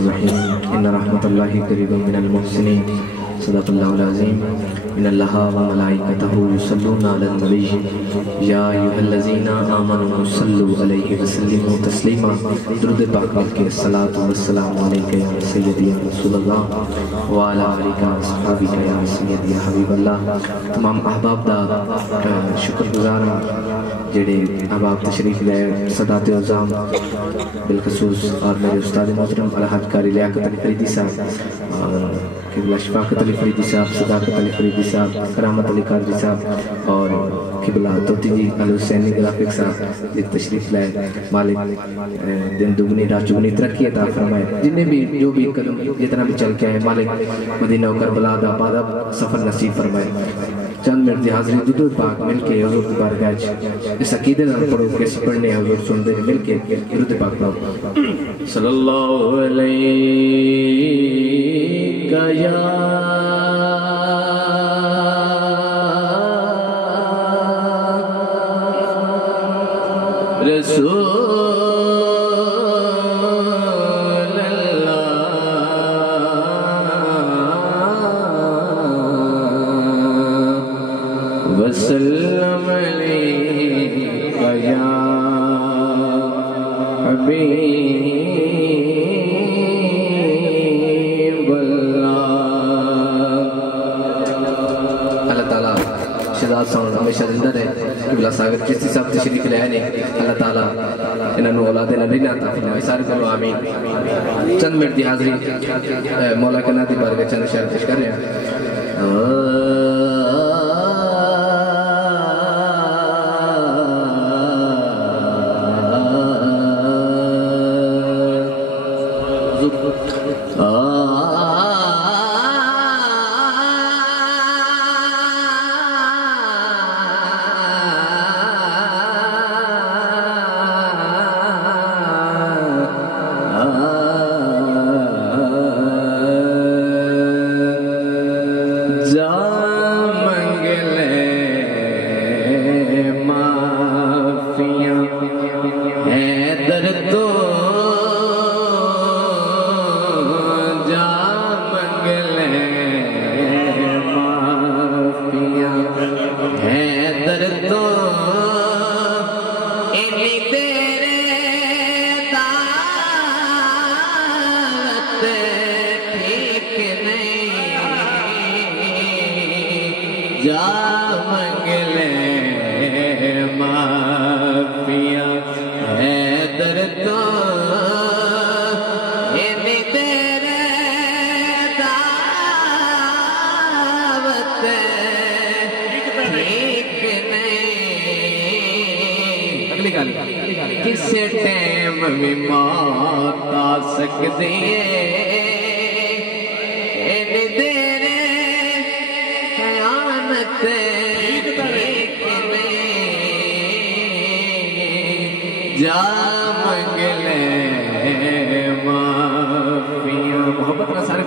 Bismillahirrahmanirrahim. Inna rahmatullahi qaribun minal muhsinin. Sadaqallahul azim. Inna Allaha wa malaikatahu yusalluna ala nabi. Ya ayyuhallazina amanu sallu alayhi wa sallimu taslima. درود پاک کے الصلاۃ والسلام علیک یا سیدی یا رسول اللہ وعلی آلک و اصحابک یا سیدی یا حبیب اللہ. تمام احباب دا شکر گزار جڑے احباب تشریف لے صدات عظام بالخصوص اور میرے استاد محترم الحاج قاری لیاقت علی فریدی صاحب، قبلہ شفاقت علی فریدی صاحب، صداقت علی فریدی صاحب، کرامت علی قادری صاحب اور قبلہ توتی جی الحسینی گرافک صاحب جی تشریف لائے. مالک دن دگنی رات چگنی ترقی عطا فرمائے. جنہیں بھی جو بھی قدم جتنا بھی چل کے آئے مالک مدینہ و کربلا دا آباد سفر نصیب فرمائے. چند منٹ دی حاضری درود پاک مل کے حضور کی بارگاہ اس عقیدے نال پڑھو کیسے پڑھنے حضور سن دے مل کے درود پاک پڑھو. صلی اللہ علیہ یا رسول وسلم علیک یا حبیب اللہ. اللہ تعالیٰ شہزاد ساؤنڈ ہمیشہ زندہ رہے. قبلہ ساگر چشتی صاحب تشریف لے آئے اللہ تعالیٰ انہوں نے اولاد نبینا عطا فرمائے. سارے کہو آمین. چند منٹ دی حاضری مولا کے ناتی بارگاہ چند اشعار پیش کر رہے ہیں. کسے ٹیم میں موت آ سکتی ہے ان تیرے خیانت ٹھیک نہیں. جا منگ لے معافیاں. محبت نہ سارے